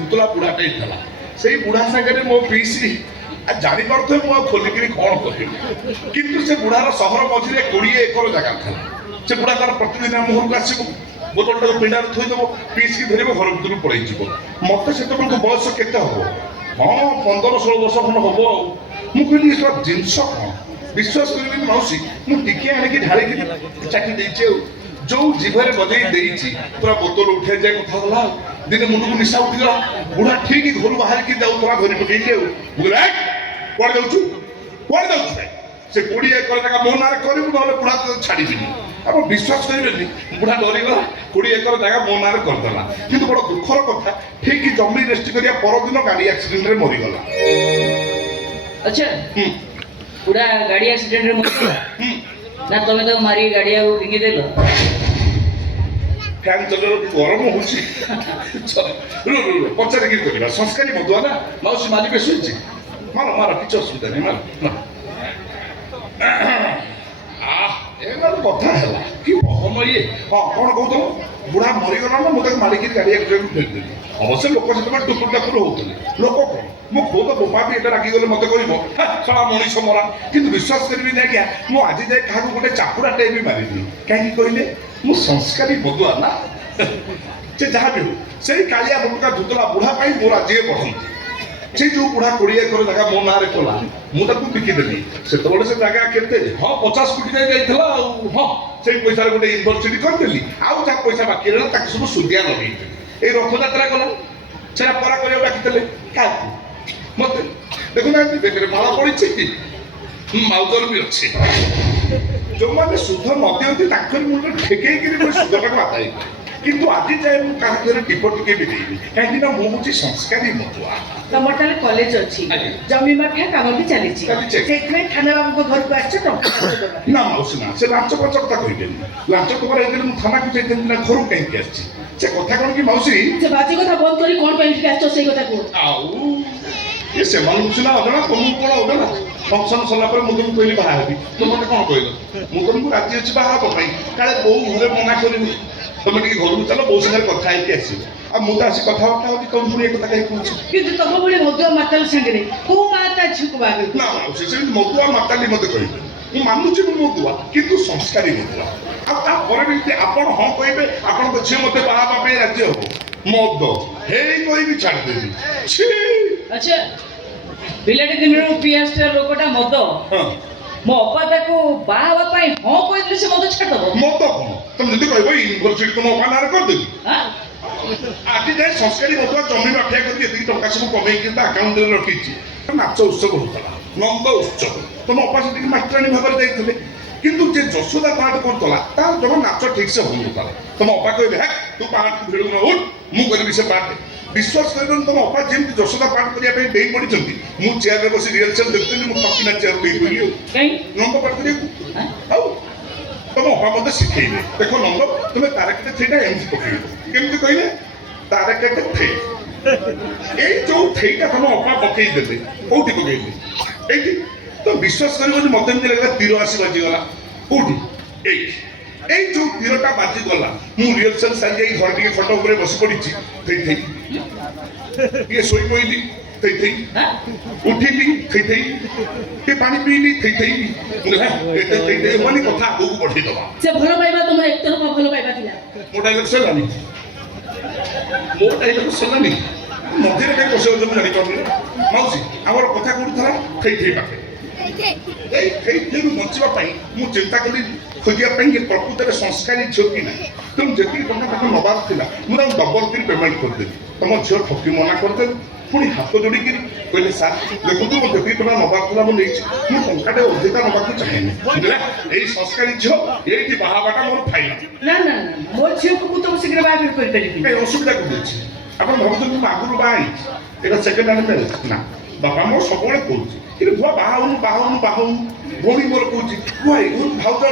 भूतला बुढ़ाटे था से बुढ़ा सागर मो पीसी जानी पारे मुझे खोलिकी कौन कह कि से बुढ़ार सहर मझे 20 एकर जगह था से बुढ़ा तार प्रतिदिन आम घर को आसब बोतल पिंडार थोदेव पीस की धरब घर भर पड़े मत से बयस के हाँ 15-16 वर्ष खंड हम मुझे जिनस कौन विश्वास करें मौसी मुझे आणिक ढाड़ी चाटी देचे जो जीभर बजे पूरा बोतल उठे जाए कथा गला दिन मुंड को निशा उठीगला बुढ़ा ठीक घर बाहर की जाऊला घर पकई कौन जाऊँ कौन जाऊँ से 20 एकर जगह मो ना करूँ ना बुढ़ा तो छाड़बी आप विश्वास करेंगे बुढ़ा डरीगला 20 एकर जगह मो ना करदेला कि बड़ दुखर कथा ठीक जमी रेस्ट करिया परदिन गाड़ी एक्सीडेंट रे मरीगला। अच्छा बुढ़ा गाड़ी एक्सीडेंट रे मरीगला ना तमे तो मारी गाड़ी आ फिंगी देलो फैन चलो गरम होची पचारे कि करबा संस्कारी मधुआ ना मौसी मालिक सुइची मारो मारो किछ असुविधा नहीं मारो कथा है कि हम ये हाँ कौन कौन बुढ़ा मरीगला ना मुझे मालिक गाड़ी एक्सीडेंट फेरदेली अवश्य लोक से टुकुर टाकुर होते लोक कौन मो खुद बोपा भी एटा रागिगले मत कह सारा मनीष मरा कि विश्वास करेंगे ना क्या मुझे जाए क्या गोटे चापुड़ा टाइप भी मारिदी कहीं कहले मु संस्कारी बदुआ ना से जहाँ भी हो से कालिया बटुका धुतला बुढ़ा पाई मोर आज बढ़ती से जो बुढ़ा 20 एकर जगह मो ना कला मुझे बिकिदेली से जगह के हाँ 50 कोटी जाइए हाँ से पैसा गोटे यूनिवर्सिटी करदेली आउ जहाँ पैसा बाकी रहा सब सुदिया लगे ये रथयात्रा गला से परा कर डाकिले क्या मत देखुना बेटे माला पड़ी माउजर भी अच्छे जो मैंने सुध न दिखती मुझे ठेकई सुधटा आदाय किंतु आज जाए मुझे टिप टिके भी देवी कहीं मुझे संस्कारी मधुआ तमर ताले कॉलेज अछि जमी माठा काम भी चली सेतमे थाना बाबू घर को आछ टंका ना मौसी ना से लांच पचकता कहिदेली लांच कबर हेतले मु थाना को जेते ना घर कहीं के आछि से कथा कोन की मौसी से बाजी कथा बंद करी कोन पे आछ से कथा को आउ ये से मन मुसना अदना तुम कोन अदना फंक्शन सला पर मु तुम कहली बाहा हेबी तुम मते कोन कहलो मु तुमको राज्य अछि बाहा पई काले बहु घरे मना करबी तुम टी घर चलो बहुत सारे कथा है आस मुझे आसी कथबार्ता होती तुम पुणी एक कहीं कहूँ कि तुम बड़े मधुआ माताल संगे को माता झुक बाग ना से मधुआ माताली मत कह मानुची मधुआ किंतु संस्कारी मधुआ आपण हाँ कहे आपण झी मत बाहा राज्य हम मद हे कही छाड़देवी अच्छा पिलाटी दिन पियास्टर लोकटा मद मो अपा को बाहा पाई हाँ कहले से मद छाड़दब मद कौन तुम जब कह यूनिवर्सिटी तुम अपा ना करदेवी आज जाए संस्कारी मधुआ जमी बाठिया करके टंका सब कमे आकाउंट रखी नाच उत्सव होता नंद उत्सव तुम अपा से मास्टराणी भाव में जाते किंतु जे जशोदा पाठ करता तार जमा नाच ठीक से होता तुम अपा कहे हे तू पाठ भिड़ न उठ मुझे से पाठ विश्वास कर तुम अपा जमी जशोदा पाठ करने डे पड़ी मुझे चेयर में बस रिहर्सल देखते मुझे थकिना चेयर दे नंद पाठ कर तुम अपा मत शिखेबे देख नंद तुम्हें तारकेटे थेटा एमती पकड़ केमती कहले तारकेटे थे ये जो थेटा तुम अपा पकईदे कौटी पकईले ये तो विश्वास कर मत लगे तीर आसी बाजीगला कौटी ये जो तीरटा बाजीगला मुझे रिहर्सल सारी घर टे खट उपर बस पड़ी ये शोई पड़ी उठिली थी पानी पीली थी मानी कथा आगू बढ़ी दबा से भलो पाइबा तुम एक तरफा भलो पाइबा थिला मो डायलॉग सलानी मध्य में कसे जम जानी पानी मौसी आमर कथा कोठी थला थई पाके ए बचवा मु चिंता कली खोजिया प्रकृत में संस्कारी झील कि ना तुम जी टका नबार था मुझे डबल कर पेमेंट करदेवी तुम झील ठकी मना करदेवी पुणी हाथ जोड़िकी कहले सार देखो मो जी टका नबार था मुझे टाटे अधिका नवाक चाहे यही संस्कारी झील ये बाहाबाटा मोर फाइल ना ना मो झील को तुम शीघ्र बाहर कर परिबी असुविधा कर आप भावुँ आगुरी बाहर सेकेंड हैंड मैरेज ना बापा मोर सब कहूँ भुआ बाहू भौणी मोर कहूँ भाई भाव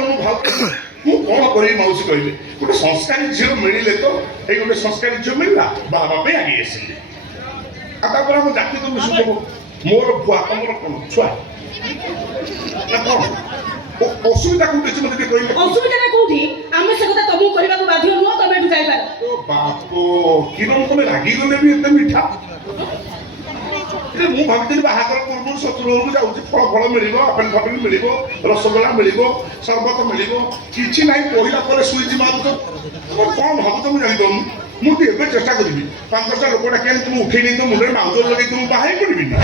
मु कौन करी मौसी कहले गोटे संस्कारी झील मिले तो ये गोटे संस्कारी झील मिलला बाबा आगे आसिले आम जाति तो मिशुब मोर भुआ तुम कौन छुआ ना कौन असुविधा कौटी मत कहले असुविधा कौटी आम से कथा तुमको करबा बाध्य नुह तुम ପାଇବାର। ଓ ବାପ କିରଣ ତମେ ରାଗିଗଲେ ବି ଏତେ ମିଠା। ମୁଁ ଭାବିଥିଲି ବାହାଘର ପୂର୍ବରୁ ଶ୍ୱଶୁରଘରକୁ ଯାଉଛି ଫଳ ଫଳ ମିଳିବ, ଆପେଲ ଫାପେଲ ମିଳିବ, ରସଗୋଲା ମିଳିବ, ସରବତ ମିଳିବ, କିଛି ନାହିଁ। ପହିଲା ପରେ ସୁଇଚ୍ ମାରୁଛ। ତମେ କଣ ଭାବୁଛ ମୁଁ ଜାଣିପାରୁନି। ମୁଁ ତ ଏବେ ଚେଷ୍ଟା କରିବି 5-10ଟା ଲୋକ ଡାକି ଆଣି ତୁମକୁ ଉଠେଇ ନେଇ ତ ମୁଣ୍ଡରେ ମାଉଜ ଲଗେଇ ତୁମକୁ ବାହା ହେଇ ପଡ଼ିବିନି,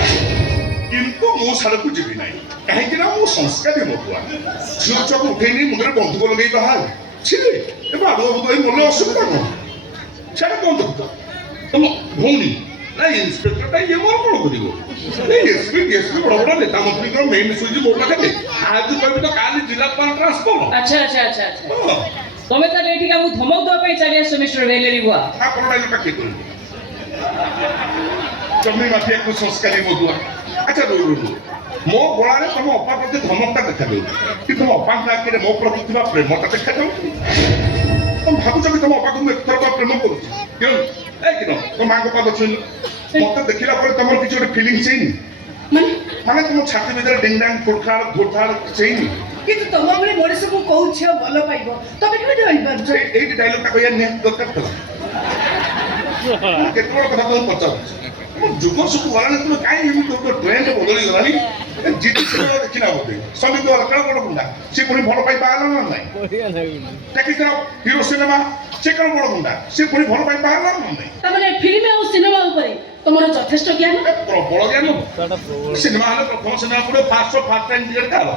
କିନ୍ତୁ ମୁଁ ସାଡ଼କୁ ଯିବି ନାହିଁ। କାହିଁକି ନା ମୁଁ ସଂସ୍କାରୀ ମତୁଆ। ଝିଅ ଛୁଆକୁ ଉଠେଇ ନେଇ ମୁଣ୍ଡରେ ବନ୍ଧୁକ ଲଗେଇ ବାହା ହେବି। ଛି ଏବେ ଆଗୁଆ ବୁଧ ହେଇ ମଲେ ଅସୁବିଧା କଣ? ସେଟା କଣ ଦେଖୁଛ ତମ ଭଉଣୀ ନା ଇନ୍ସପେକ୍ଟରଟା ଇଏ ମୋର କଣ କରିବ? ଏସ୍ପି ଡିଏସ୍ପି ବଡ଼ ବଡ଼ ନେତା ମନ୍ତ୍ରୀଙ୍କର ମେନ୍ ସୁଇଚ୍ ମୋ ପାଖରେ। ଆଜି କହିବି ତ କାଲି ଜିଲ୍ଲାପାଳ ଟ୍ରାନ୍ସଫର। ଆଚ୍ଛା ଆଚ୍ଛା ଆଚ୍ଛା ଆଚ୍ଛା ତମେ ତାହେଲେ ଏଠିକି ଆମକୁ ଧମକ ଦେବା ପାଇଁ ଚାଲି ଆସିଛ ମିଷ୍ଟର ଭେଲେରୀ ବୁଆ। ଆପଣ ଡାଇଲଗଟା କିଏ କରିବ? ଜମି ମାଫିଆକୁ ସଂସ୍କାରୀ ମଧୁଆ। ଆଚ୍ଛା ମୋ ଗଳାରେ ତମ ଅପା ପ୍ରତି ଧମକଟା ଦେଖାଯାଉଛି, କିନ୍ତୁ ତମ ଅପାଙ୍କ ଆଖିରେ ମୋ ପ୍ରତି ଥିବା ପ୍ରେମଟା ଦେଖାଯାଉଛି। ତମେ ଭାବୁଛ କି ତମ ଅପାକୁ ମୁଁ ଏଥର ପ୍ରେମ କରୁଛି? କିରଣ ତମ ମାଙ୍କ ପାଦ ଛୁଇଁଲ, ମତେ ଦେଖିଲା ପରେ ତମର କିଛି ଗୋଟେ ଫିଲିଙ୍ଗସ୍ ହେଇନି? ମାନେ ତମ ଛାତି ଭିତରେ ଡିଙ୍ଗ ଡାଙ୍ଗ ଫୁଡଖାଡ ଧୋଡଖାଡ କିଛି ହେଇନି? କିନ୍ତୁ ତମ ଭଳି ମଣିଷକୁ କୋଉ ଝିଅ ଭଲ ପାଇବ ତମେ କେମିତି ଜାଣିପାରୁଛ? ଏଇଠି ଡାଇଲଗଟା କହିବା ନିହାତି ଦରକାର ଥିଲା। କେତେ ବଡ଼ କଥା ତମେ ପଚାରୁଛ? ଯୁଗ ସବୁ ଗଲାଣି, ତୁମେ କାହିଁକି ଏମିତି ଟ୍ରେଣ୍ଡ ବଦଳି ଗଲାଣି? ଜିତି ସିନେମା ଦେଖିଲା ବୋଧେ ସମିତ ବଡ଼ ଗୁଣ୍ଡା, ସେ ପୁଣି ଭଲ ପାଇ ବାହାରିଲା ନା ନାହିଁ? ଦେଖିଛ ହିରୋ ସିନେମା, ସେ କଣ ବଡ଼ ଗୁଣ୍ଡା, ସେ ପୁଣି ଭଲ ପାଇ ବାହାରିଲା ନା ନାହିଁ? ତାମାନେ ଫିଲ୍ମ ଆଉ ସିନେମା ଉପରେ ତମର ଯଥେଷ୍ଟ ଜ୍ଞାନ। ପ୍ରବଳ ଜ୍ଞାନ। ସିନେମା ହେଲେ ପ୍ରଥମ ସିନେମା ପଡ଼ିବ ଫାଷ୍ଟ ଟାଇମ୍ ଟିକେଟ୍ କାହାର?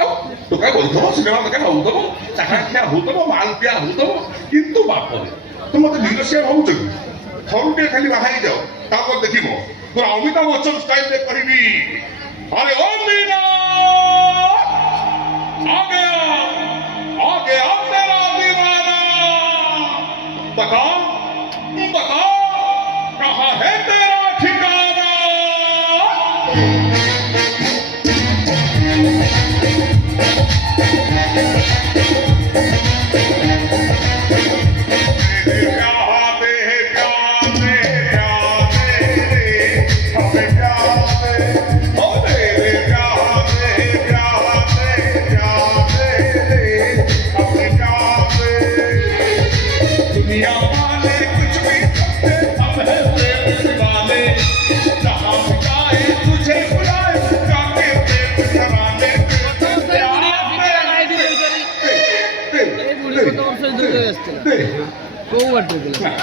ଆଉ ଟୋକା ବହିଥିବ, ସିନେମା ଦେଖା ହଉଥିବ, ଚାଖା ଖିଆ ହଉଥିବ, ମାଲ ପିଆ ହଉଥିବ, କିନ୍ତୁ ବାପରେ ତୁ ମତେ ନିରସିଆ ଭାବୁଛ କି? ଥରୁଟିଏ ଖାଲି ବାହା ହେଇଯାଅ, ତାପରେ ଦେଖିବ ପୁରା ଅମିତାଭ ବଚ୍ଚନ ଷ୍ଟାଇଲରେ କହିବି, ଆରେ ଓ मीना आ गया मेरा दीवाना, बता बता कहाँ है तेरा ठिकाना?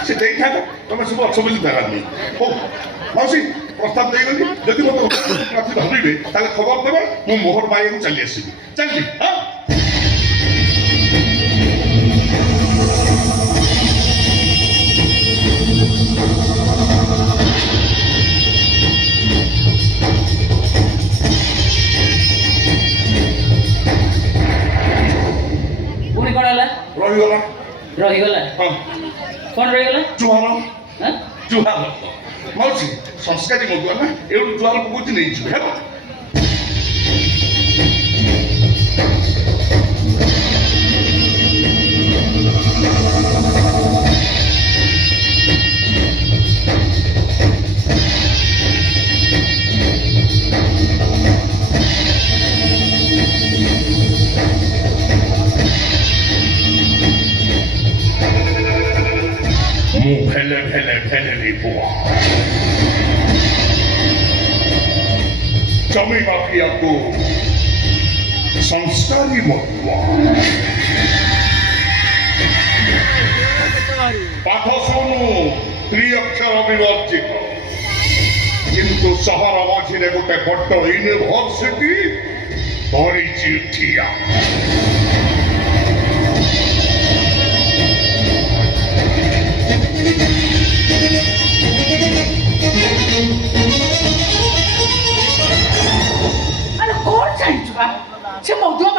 ସେ ଦେଇଥାନ୍ତା ତମେ ସବୁ ଅଛ ବୋଲି ଧରାନି। ହଉ ମାଉସୀ ପ୍ରସ୍ତାବ ଦେଇଗଲି, ଯଦି ମୋତେ ଧରିବେ ତାହେଲେ ଖବର ଦେବେ, ମୁଁ ମୋହର ପାଇବାକୁ ଚାଲି ଆସିବି। ଚାଲିଲି। ପୁଣି କଣ ହେଲା? ରହିଗଲା। ରହିଗଲା? ହଁ କଣ ରହିଗଲା? ଜୁହାର। ଆଁ? ଜୁହାର ମାଉସୀ ସଂସ୍କାରୀ ମଧୁଆ ନା, ଏଇଠୁ ଜୁହାର ପକଉଛି ନେଇଯିବେ ହେଲା। ମୁଁ ଭେଲେ ବୁଆ ଜମି ମାଫିଆକୁ ସଂସ୍କାରୀ ମଧୁଆ। ପାଠ ଶୁଣୁ ତ୍ରିଅକ୍ଷର ବିବର୍ଜିତ, କିନ୍ତୁ ସହର ମଝିରେ ଗୋଟେ ବଡ ୟୁନିଭର୍ସିଟି ଧରିଛି ଠିଆ। ଆରେ କଣ ଚାହିଁଛୁ ବା? ସେ ମଧୁଆ